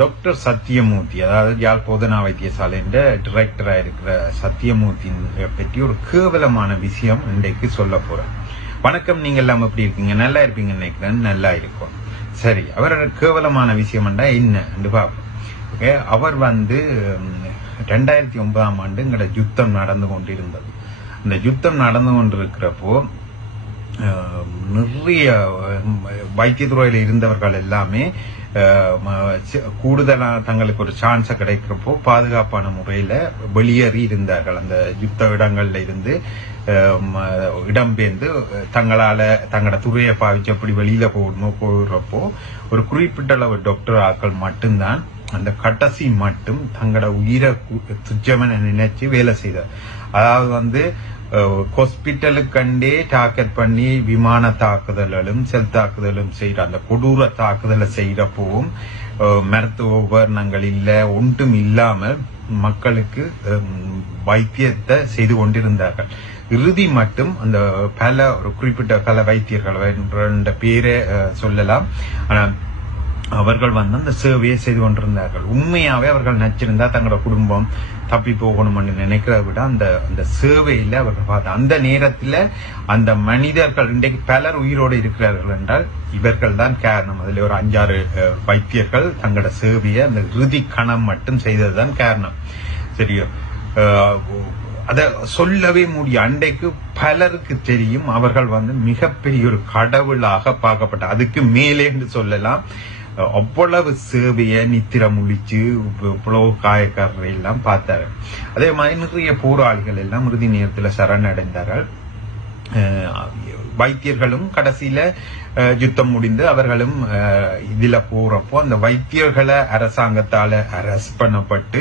doctor Sathyamoorthy அதாவது யாழ் போதனா வைத்தியசாலைன்ற டிரெக்டராக இருக்கிற சத்தியமூர்த்தி பற்றி ஒரு கேவலமான விஷயம் இன்றைக்கு சொல்ல போகிறேன் வணக்கம் நீங்கள் எல்லாம் எப்படி இருக்கீங்க நல்லா இருப்பீங்க நினைக்கிறேன் நல்லா இருக்கும் சரி அவரோட கேவலமான என்ன என்று பார்ப்போம் ஓகே அவர் வந்து ரெண்டாயிரத்தி ஒன்பதாம் ஆண்டு இங்கட யுத்தம் நடந்து கொண்டிருந்தது அந்த யுத்தம் நடந்து கொண்டிருக்கிறப்போ நிறைய வைத்தியத்துறையில் இருந்தவர்கள் எல்லாமே கூடுதலாக தங்களுக்கு ஒரு சான்ஸை கிடைக்கிறப்போ பாதுகாப்பான முறையில் வெளியேறி இருந்தார்கள் அந்த யுத்த இடங்கள்ல இருந்து இடம்பெயர்ந்து தங்களால் தங்களோட துறையை பாவிச்சு அப்படி வெளியில் போகணுமோ போகிறப்போ ஒரு குறிப்பிட்ட அளவு டாக்டர் ஆக்கள் மட்டும்தான் அந்த கடைசி மட்டும் தங்களோட உயிரை துச்சமென நினைச்சு வேலை செய்தார் அதாவது வந்து ஹாஸ்பிட்டலுக்கண்டே டார்கெட் பண்ணி விமான தாக்குதலும் செல் தாக்குதலும் செய்கிற அந்த கொடூர தாக்குதலை செய்கிறப்பவும் மருத்துவ உபகரணங்கள் இல்லை ஒன்றும் இல்லாமல் மக்களுக்கு வைத்தியத்தை செய்து கொண்டிருந்தார்கள் இறுதி மட்டும் அந்த பல ஒரு குறிப்பிட்ட கல வைத்தியர்கள் என்ற பேரை சொல்லலாம் ஆனால் அவர்கள் வந்து அந்த சேவையை செய்து கொண்டிருந்தார்கள் உண்மையாகவே அவர்கள் நச்சிருந்தா தங்களோட குடும்பம் தப்பி போகணும்னு நினைக்கிறத விட அந்த அந்த சேவையில் அவர்கள் பார்த்த அந்த நேரத்தில் அந்த மனிதர்கள் இன்றைக்கு பலர் உயிரோடு இருக்கிறார்கள் என்றால் இவர்கள் தான் காரணம் அதில் ஒரு அஞ்சாறு வைத்தியர்கள் தங்களோட சேவையை அந்த இறுதி கணம் மட்டும் செய்தது தான் காரணம் சரியோ அதை சொல்லவே முடியும் அண்டைக்கு பலருக்கு தெரியும் அவர்கள் வந்து மிகப்பெரிய ஒரு கடவுளாக பார்க்கப்பட்ட அதுக்கு மேலே என்று சொல்லலாம் அவ்வளவு சேவையை நித்திர முழிச்சு இவ்வளவு காயக்காரரை எல்லாம் பார்த்தார்கள் அதே மாதிரி நிறைய போராளிகள் எல்லாம் இறுதி நேரத்தில் சரணடைந்தார்கள் வைத்தியர்களும் கடைசியில யுத்தம் முடிந்து அவர்களும் இதுல போறப்போ அந்த வைத்தியர்களை அரசாங்கத்தால அரெஸ்ட் பண்ணப்பட்டு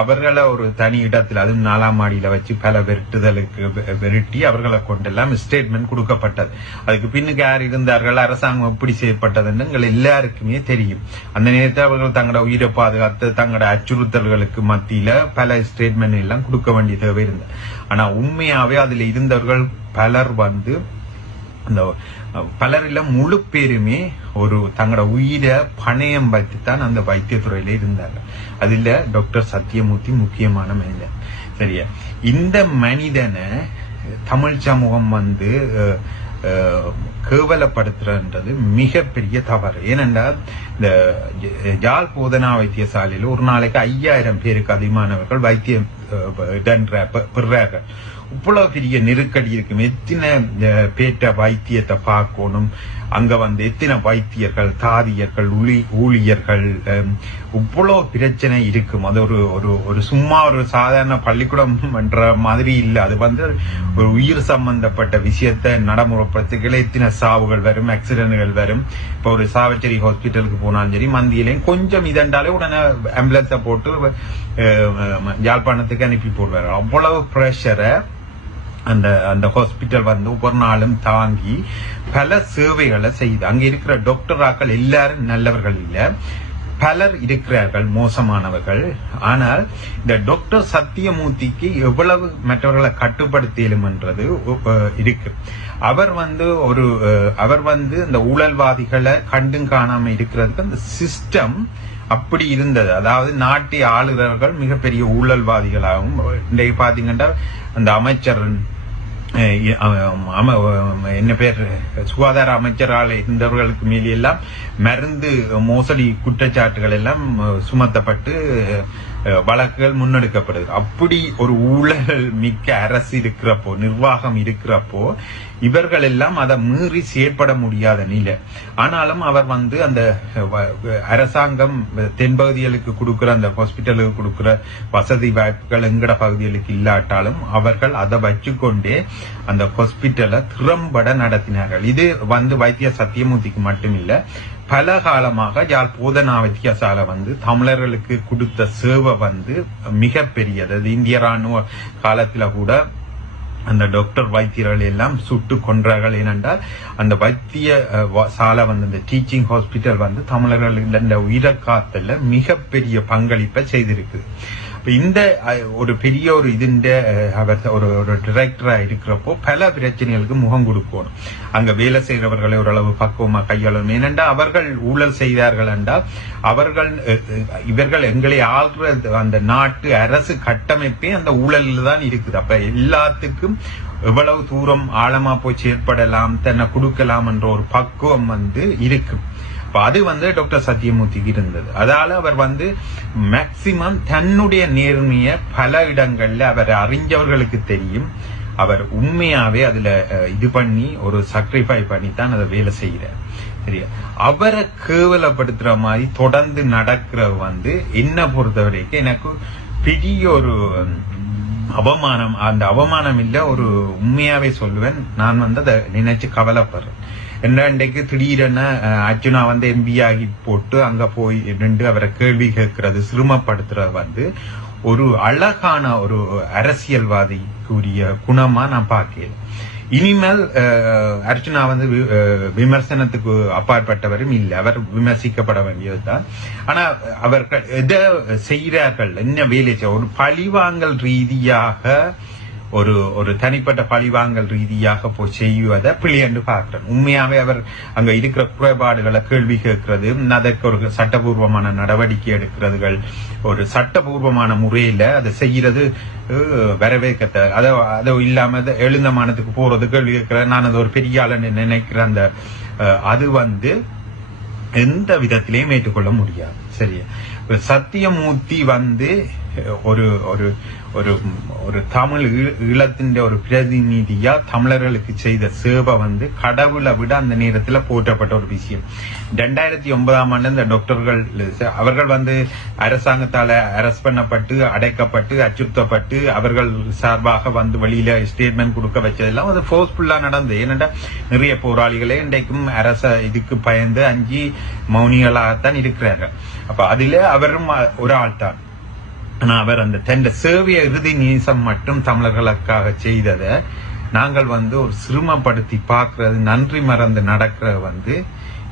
அவர்களை ஒரு தனி இடத்துல அதுவும் நாலாம் மாடியில வச்சு பல வெட்டுதலுக்கு வெட்டி அவர்களை கொண்டெல்லாம் ஸ்டேட்மெண்ட் கொடுக்கப்பட்டது அதுக்கு பின்னுக்கு யார் இருந்தார்கள் அரசாங்கம் எப்படி செய்யப்பட்டதுன்னு எங்கள் எல்லாருக்குமே தெரியும் அந்த நேரத்தில் அவர்கள் தங்களோட உயிரை பாதுகாத்து தங்களோட அச்சுறுத்தல்களுக்கு மத்தியில பல ஸ்டேட்மெண்ட் எல்லாம் கொடுக்க வேண்டிய தேவை இருந்தது ஆனா உண்மையாவே அதுல இருந்தவர்கள் பலர் வந்து அந்த பலரில் முழு பேருமே ஒரு தங்களோட உயிரை பணயம் வைத்து தான் அந்த வைத்தியத்துறையில இருந்தாங்க அதுல டாக்டர் சத்தியமூர்த்தி முக்கியமான மனிதன் சரியா இந்த மனிதனை தமிழ் சமூகம் வந்து கேவலப்படுத்துறன்றது மிகப்பெரிய தவறு ஏனென்றால் இந்த ஜால் போதனா வைத்தியசாலையில் ஒரு நாளைக்கு ஐயாயிரம் பேருக்கு அதிகமானவர்கள் வைத்தியம் பெறுறார்கள் இவ்வளவு பெரிய நெருக்கடி இருக்கும் எத்தனை பேட்ட வைத்தியத்தை பார்க்கணும் அங்க வந்து எத்தனை வைத்தியர்கள் தாதியர்கள் உளி ஊழியர்கள் இவ்வளோ பிரச்சனை இருக்கும் அது ஒரு ஒரு ஒரு சும்மா ஒரு சாதாரண பள்ளிக்கூடம் என்ற மாதிரி இல்லை அது வந்து ஒரு உயிர் சம்பந்தப்பட்ட விஷயத்தை நடைமுறைப்படுத்துகளே எத்தனை சாவுகள் வரும் ஆக்சிடென்ட்கள் வரும் இப்போ ஒரு சாவச்சேரி ஹாஸ்பிட்டலுக்கு போனாலும் சரி மந்தியிலையும் கொஞ்சம் இதண்டாலே உடனே ஆம்புலன்ஸை போட்டு யாழ்ப்பாணத்துக்கு அனுப்பி போடுவார் அவ்வளவு ப்ரெஷரை அந்த அந்த ஹாஸ்பிட்டல் வந்து ஒவ்வொரு நாளும் தாங்கி பல சேவைகளை செய்து அங்க இருக்கிற டாக்டராக்கள் எல்லாரும் நல்லவர்கள் இல்லை பலர் இருக்கிறார்கள் மோசமானவர்கள் ஆனால் இந்த டாக்டர் சத்தியமூர்த்திக்கு எவ்வளவு மற்றவர்களை கட்டுப்படுத்தியலும் என்றது இருக்கு அவர் வந்து ஒரு அவர் வந்து இந்த ஊழல்வாதிகளை கண்டும் காணாம இருக்கிறதுக்கு அந்த சிஸ்டம் அப்படி இருந்தது அதாவது நாட்டை ஆளுநர்கள் மிகப்பெரிய ஊழல்வாதிகளாகவும் இன்றைக்கு பாத்தீங்கன்னா அந்த அமைச்சர் என்ன பேர் சுகாதார அமைச்சரால் இருந்தவர்களுக்கு எல்லாம் மருந்து மோசடி குற்றச்சாட்டுகள் எல்லாம் சுமத்தப்பட்டு வழக்குகள் முன்னெடுக்கப்படுது அப்படி ஒரு ஊழல் மிக்க அரசு இருக்கிறப்போ நிர்வாகம் இருக்கிறப்போ இவர்கள் எல்லாம் அதை மீறி செயற்பட முடியாத நிலை ஆனாலும் அவர் வந்து அந்த அரசாங்கம் தென்பகுதிகளுக்கு கொடுக்குற அந்த ஹாஸ்பிட்டலுக்கு கொடுக்குற வசதி வாய்ப்புகள் எங்கட பகுதிகளுக்கு இல்லாட்டாலும் அவர்கள் அதை வச்சுக்கொண்டே அந்த ஹாஸ்பிட்டலை திறம்பட நடத்தினார்கள் இது வந்து வைத்திய சத்தியமூர்த்திக்கு மட்டுமில்ல பல காலமாக யாழ் போதனா வைத்தியசாலை வந்து தமிழர்களுக்கு கொடுத்த சேவை வந்து மிகப்பெரியது இந்திய ராணுவ காலத்தில் கூட அந்த டாக்டர் வைத்தியர்கள் எல்லாம் சுட்டு கொன்றார்கள் ஏனென்றால் அந்த வைத்திய சாலை வந்து இந்த டீச்சிங் ஹாஸ்பிட்டல் வந்து தமிழர்கள் இந்த உயிரை காத்தல மிகப்பெரிய பங்களிப்பை செய்திருக்குது இப்போ இந்த ஒரு பெரிய ஒரு இதுண்ட அவர் ஒரு ஒரு டிரெக்டராக இருக்கிறப்போ பல பிரச்சனைகளுக்கு முகம் கொடுக்கணும் அங்க வேலை செய்கிறவர்களை ஓரளவு பக்குவமாக கையாளணும் ஏனென்றா அவர்கள் ஊழல் செய்தார்கள் என்றால் அவர்கள் இவர்கள் எங்களை ஆள் அந்த நாட்டு அரசு கட்டமைப்பே அந்த ஊழலில் தான் இருக்குது அப்போ எல்லாத்துக்கும் எவ்வளவு தூரம் ஆழமா போய் செயற்படலாம் தன்னை கொடுக்கலாம் என்ற ஒரு பக்குவம் வந்து இருக்கு இப்போ அது வந்து டாக்டர் சத்யமூர்த்திக்கு இருந்தது அதால அவர் வந்து மேக்சிமம் தன்னுடைய நேர்மையை பல இடங்கள்ல அவர் அறிஞ்சவர்களுக்கு தெரியும் அவர் உண்மையாவே அதுல இது பண்ணி ஒரு சக்ரிஃபை பண்ணி தான் அதை வேலை செய்கிறார் சரியா அவரை கேவலப்படுத்துற மாதிரி தொடர்ந்து நடக்கிறது வந்து என்ன பொறுத்த வரைக்கும் எனக்கு பெரிய ஒரு அவமானம் அந்த அவமானம் இல்லை ஒரு உண்மையாவே சொல்லுவேன் நான் வந்து அதை நினைச்சு கவலைப்படுறேன் இன்றைக்கு திடீரென அர்ஜுனா வந்து எம்பி ஆகி போட்டு அங்க போய் நின்று அவரை கேள்வி கேட்கறது சிரமப்படுத்துறது வந்து ஒரு அழகான ஒரு அரசியல்வாதிக்குரிய குணமா நான் பார்க்கிறேன் இனிமேல் அர்ஜுனா வந்து விமர்சனத்துக்கு அப்பாற்பட்டவரும் இல்லை அவர் விமர்சிக்கப்பட வேண்டியதுதான் ஆனா அவர்கள் எதை செய்கிறார்கள் என்ன வேலை ஒரு பழிவாங்கல் ரீதியாக ஒரு ஒரு தனிப்பட்ட பழிவாங்கல் ரீதியாக போய் செய்வதை பிள்ளை என்று பார்க்கிறேன் உண்மையாவே அவர் அங்க இருக்கிற குறைபாடுகளை கேள்வி கேட்கிறது அதற்கு ஒரு சட்டபூர்வமான நடவடிக்கை எடுக்கிறதுகள் ஒரு சட்டபூர்வமான முறையில அதை செய்யறது வரவேற்கத்தை அதை அதை இல்லாம எழுந்த மானத்துக்கு போறது கேள்வி கேட்கிற நான் அது ஒரு பெரிய ஆளுன்னு நினைக்கிற அந்த அது வந்து எந்த விதத்திலையும் ஏற்றுக்கொள்ள முடியாது சரியா சத்தியமூர்த்தி வந்து ஒரு ஒரு ஒரு ஒரு தமிழ் ஈழத்தின் ஒரு பிரதிநிதியா தமிழர்களுக்கு செய்த சேவை வந்து கடவுளை விட அந்த நேரத்தில் போற்றப்பட்ட ஒரு விஷயம் ரெண்டாயிரத்தி ஒன்பதாம் ஆண்டு இந்த டாக்டர்கள் அவர்கள் வந்து அரசாங்கத்தால் அரஸ்ட் பண்ணப்பட்டு அடைக்கப்பட்டு அச்சுறுத்தப்பட்டு அவர்கள் சார்பாக வந்து வெளியில ஸ்டேட்மெண்ட் கொடுக்க வச்சதெல்லாம் அது ஃபோர்ஸ்ஃபுல்லாக நடந்தது ஏனென்றால் நிறைய போராளிகளே இன்றைக்கும் அரச இதுக்கு பயந்து அஞ்சு மௌனிகளாகத்தான் இருக்கிறார்கள் അപ്പൊ அவரும் ஒரு ഒരാൾട്ടാണ് ஆனா அவர் அந்த தன்னுடைய சேவிய இறுதி நீசம் மட்டும் தமிழர்களுக்காக செய்ததை நாங்கள் வந்து ஒரு சிரமப்படுத்தி பார்க்கறது நன்றி மறந்து நடக்கிறது வந்து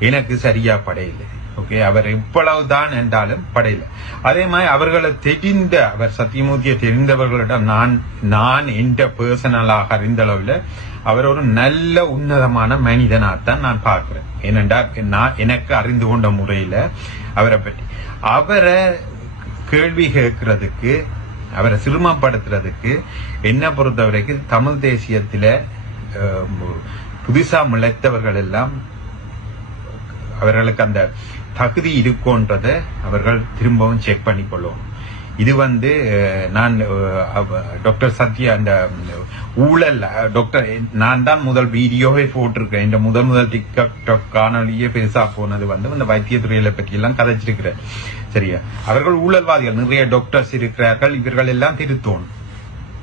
எனக்கு சரியா படையில்லை ஓகே அவர் இவ்வளவுதான் என்றாலும் படையில அதே மாதிரி அவர்களை தெரிந்த அவர் சத்தியமூர்த்தியை தெரிந்தவர்களிடம் நான் நான் என்ற பர்சனலாக அளவில் அவர் ஒரு நல்ல உன்னதமான மனிதனாகத்தான் நான் பார்க்கிறேன் ஏனென்றால் நான் எனக்கு அறிந்து கொண்ட முறையில அவரை பற்றி அவரை கேள்வி கேட்கறதுக்கு அவரை சிறுமப்படுத்துறதுக்கு என்ன பொறுத்தவரைக்கும் தமிழ் தேசியத்தில் புதுசாக முளைத்தவர்கள் எல்லாம் அவர்களுக்கு அந்த தகுதி இருக்கோன்றதை அவர்கள் திரும்பவும் செக் பண்ணி இது வந்து நான் டாக்டர் சத்யா அந்த ஊழல் டாக்டர் நான் தான் முதல் வீடியோவே போட்டிருக்கேன் இந்த முதல் முதல் டிக்டாக் காணொலியே பேசா போனது வந்து அந்த வைத்தியத்துறையில பற்றியெல்லாம் கதைச்சிருக்கிறேன் சரியா அவர்கள் ஊழல்வாதிகள் நிறைய டாக்டர்ஸ் இருக்கிறார்கள் இவர்கள் எல்லாம் திருத்தோணும்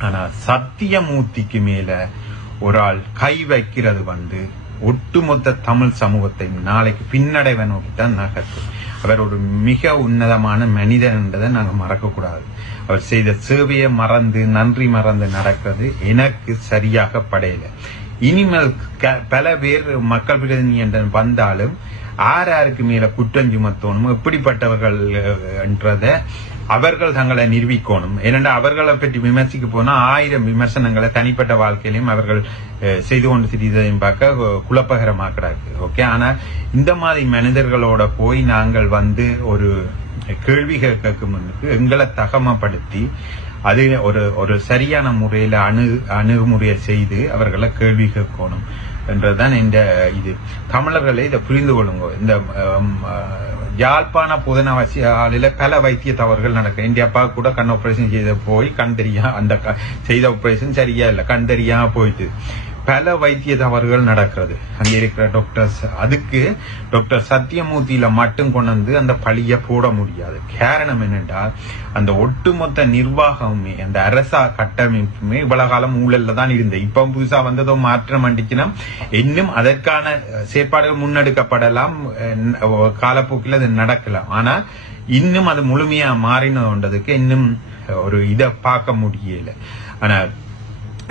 ஆனா சத்தியமூர்த்திக்கு மேல ஒரு ஆள் கை வைக்கிறது வந்து ஒட்டுமொத்த தமிழ் சமூகத்தையும் நாளைக்கு பின்னடைவை நோக்கித்தான் நகர்த்து அவர் ஒரு மிக உன்னதமான மனிதர் என்றதை நாங்கள் மறக்கக்கூடாது அவர் செய்த சேவையை மறந்து நன்றி மறந்து நடக்கிறது எனக்கு சரியாக படையலை இனிமேல் பல பேர் மக்கள் பிரதிநிதி என்ற வந்தாலும் யார் யாருக்கு மேல குற்றம் சுமத்தணும் எப்படிப்பட்டவர்கள் என்றதை அவர்கள் தங்களை நிரூபிக்கணும் ஏனென்றால் அவர்களை பற்றி விமர்சிக்க போனா ஆயிரம் விமர்சனங்களை தனிப்பட்ட வாழ்க்கையிலையும் அவர்கள் செய்து கொண்டு திரியதையும் பார்க்க குழப்பகரமாக்கிறாரு ஓகே ஆனா இந்த மாதிரி மனிதர்களோட போய் நாங்கள் வந்து ஒரு கேள்வி கேட்கும் எங்களை தகமப்படுத்தி அது ஒரு ஒரு சரியான முறையில் அணு அணுகுமுறையை செய்து அவர்களை கேள்வி கேட்கணும் என்றதுதான் இந்த இது தமிழர்களை இதை புரிந்து கொள்ளுங்க இந்த யாழ்ப்பாண புதனவாசி ஆளில பல வைத்திய தவறுகள் நடக்கும் என் அப்பா கூட கண் ஆப்ரேஷன் செய்த போய் கண் தெரியா அந்த செய்த ஆப்ரேஷன் சரியா இல்லை கண்டறியா போயிட்டு பல வைத்திய தவறுகள் நடக்கிறது அங்கே இருக்கிற டாக்டர்ஸ் அதுக்கு டாக்டர் சத்தியமூர்த்தியில மட்டும் கொண்டு வந்து அந்த பழிய போட முடியாது காரணம் என்னென்றால் அந்த ஒட்டுமொத்த நிர்வாகமுமே அந்த அரச கட்டமைப்புமே இவ்வளவு காலம் ஊழல்ல தான் இருந்தது இப்போ புதுசா வந்ததோ மாற்றம் அண்டிச்சுன்னா இன்னும் அதற்கான செயற்பாடுகள் முன்னெடுக்கப்படலாம் காலப்போக்கில் அது நடக்கலாம் ஆனா இன்னும் அது முழுமையா மாறினதுக்கு இன்னும் ஒரு இதை பார்க்க முடியல ஆனா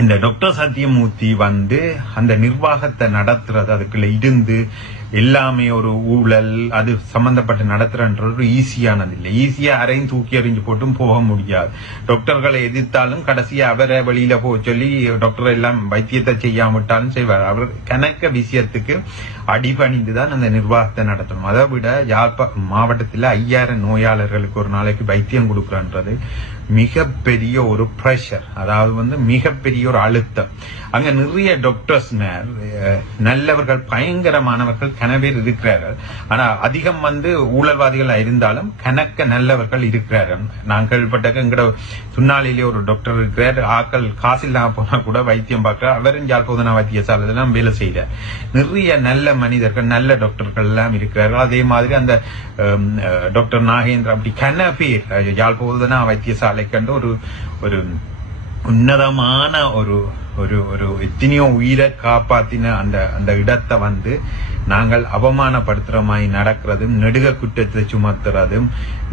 இந்த டாக்டர் சத்தியமூர்த்தி வந்து அந்த நிர்வாகத்தை நடத்துறது அதுக்குள்ள இருந்து எல்லாமே ஒரு ஊழல் அது சம்பந்தப்பட்டு நடத்துறன்றது ஈஸியானது இல்லை ஈஸியா அரையும் தூக்கி எறிஞ்சு போட்டும் போக முடியாது டாக்டர்களை எதிர்த்தாலும் கடைசியா அவரை வெளியில போக சொல்லி டாக்டர் எல்லாம் வைத்தியத்தை செய்யாமட்டாலும் செய்வார் அவர் கணக்க விஷயத்துக்கு அடிபணிந்துதான் தான் அந்த நிர்வாகத்தை நடத்தணும் அதை விட யாழ்ப்பா மாவட்டத்தில் ஐயாயிரம் நோயாளர்களுக்கு ஒரு நாளைக்கு வைத்தியம் கொடுக்குறன்றது மிகப்பெரிய ஒரு ப்ரெஷர் அதாவது வந்து மிகப்பெரிய ஒரு அழுத்தம் அங்க நிறைய டாக்டர்ஸ் நல்லவர்கள் பயங்கரமானவர்கள் கனவேர் இருக்கிறார்கள் ஆனா அதிகம் வந்து ஊழல்வாதிகள் இருந்தாலும் கணக்க நல்லவர்கள் இருக்கிறார்கள் நான் கேள்விப்பட்ட எங்கட சுண்ணாளிலே ஒரு டாக்டர் இருக்கிறார் ஆக்கள் காசு தான் போனா கூட வைத்தியம் பார்க்க அவரும் ஜால்போதனா வைத்தியசாலையெல்லாம் வேலை செய்த நிறைய நல்ல மனிதர்கள் நல்ல டாக்டர்கள் எல்லாம் இருக்கிறார்கள் அதே மாதிரி அந்த டாக்டர் நாகேந்திர அப்படி கன பேர் வைத்தியசாலை கண்டு ஒரு ஒரு உன்னதமான ஒரு ஒரு ஒரு எத்தனையோ உயிரை காப்பாத்தின அந்த அந்த இடத்தை வந்து நாங்கள் அவமானப்படுத்துறமாய் நடக்கிறதும் நெடுக குற்றத்தை சுமத்துறதும்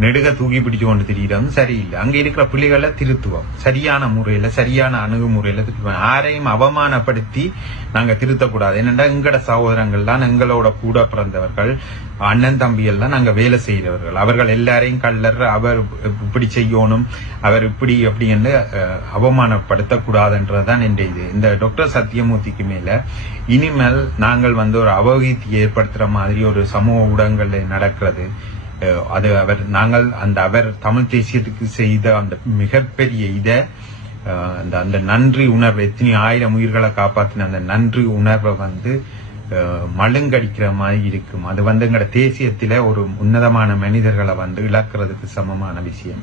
நெடுக தூக்கி பிடிச்சு கொண்டு திரிகிறதும் சரியில்லை அங்கே இருக்கிற பிள்ளைகளை திருத்துவோம் சரியான முறையில் சரியான அணுகுமுறையில் திருத்துவோம் யாரையும் அவமானப்படுத்தி நாங்கள் திருத்தக்கூடாது என்னென்னா எங்களோட சகோதரங்கள் தான் எங்களோட கூட பிறந்தவர்கள் அண்ணன் தம்பி எல்லாம் நாங்க வேலை செய்கிறவர்கள் அவர்கள் எல்லாரையும் கல்லர் அவர் இப்படி செய்யணும் அவர் இப்படி அப்படின்னு அவமானப்படுத்தக்கூடாதுன்றதான் என்ற இது இந்த டாக்டர் சத்தியமூர்த்திக்கு மேல இனிமேல் நாங்கள் வந்து ஒரு அவகீதி ஏற்படுத்துற மாதிரி ஒரு சமூக ஊடகங்கள்ல நடக்கிறது அது அவர் நாங்கள் அந்த அவர் தமிழ் தேசியத்துக்கு செய்த அந்த மிகப்பெரிய இதை அந்த அந்த நன்றி உணர்வு எத்தனை ஆயிரம் உயிர்களை காப்பாற்றின அந்த நன்றி உணர்வை வந்து மழுங்கடிக்கிற மாதிரி இருக்கும் அது வந்து எங்களோட தேசியத்தில் ஒரு உன்னதமான மனிதர்களை வந்து இழக்கிறதுக்கு சமமான விஷயம்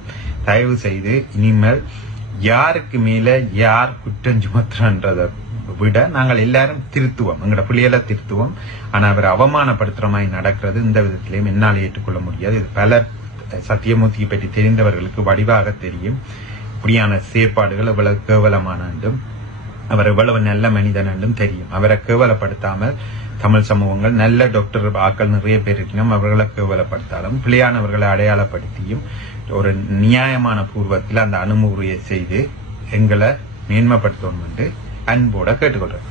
தயவு செய்து இனிமேல் யாருக்கு மேல யார் குற்றம் சுமத்துறன்றத விட நாங்கள் எல்லாரும் திருத்துவோம் எங்களோட பிள்ளைகளை திருத்துவோம் ஆனால் அவர் அவமானப்படுத்துற மாதிரி நடக்கிறது இந்த விதத்திலையும் என்னால் ஏற்றுக்கொள்ள முடியாது இது பலர் சத்தியமூர்த்தியை பற்றி தெரிந்தவர்களுக்கு வடிவாக தெரியும் இப்படியான செயற்பாடுகள் இவ்வளவு கேவலமான அவர் எவ்வளவு நல்ல மனிதன் என்றும் தெரியும் அவரை கேவலப்படுத்தாமல் தமிழ் சமூகங்கள் நல்ல டாக்டர் ஆக்கள் நிறைய பேர் இருக்கணும் அவர்களை கேவலப்படுத்தாலும் பிள்ளையானவர்களை அடையாளப்படுத்தியும் ஒரு நியாயமான பூர்வத்தில் அந்த அணுமுறையை செய்து எங்களை மேன்மைப்படுத்தணும் என்று அன்போட கேட்டுக்கொள்றேன்